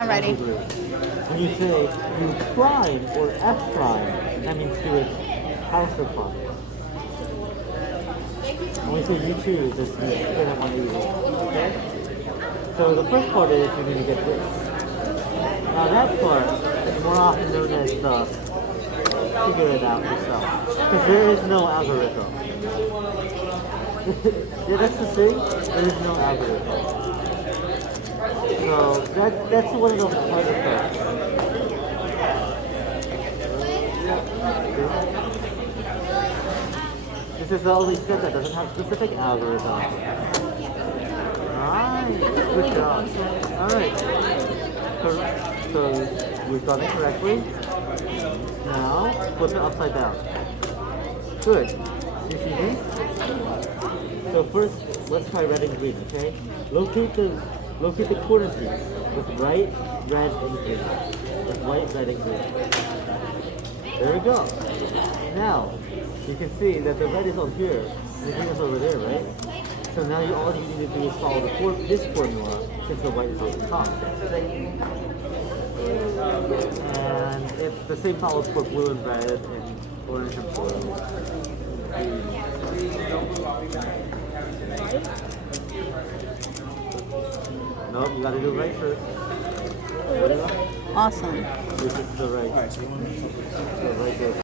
I'm ready. When you say U prime or F prime, that means do it counterclockwise. When we say U2, just spin it 180. Okay? So the first part is you're going to get this. Now that part is more often known as the figure it out yourself. Because there is no algorithm. Yeah, that's the thing. There is no algorithm. So that's one of the harder parts. This is the only step that doesn't have specific algorithm. Alright, good job. Alright. So we've done it correctly. Now flip it upside down. Good. You see these? So first, let's try red and green, okay? Locate the corner piece with white, red, and green. With white, red, and green. There we go. Now, you can see that the red is on here, and the green is over there, right? So now all you need to do is follow this formula, since the white is on the top. And the same follows for blue and red, and orange and blue. Nope, you gotta do right first. Awesome. This is the right. The right goes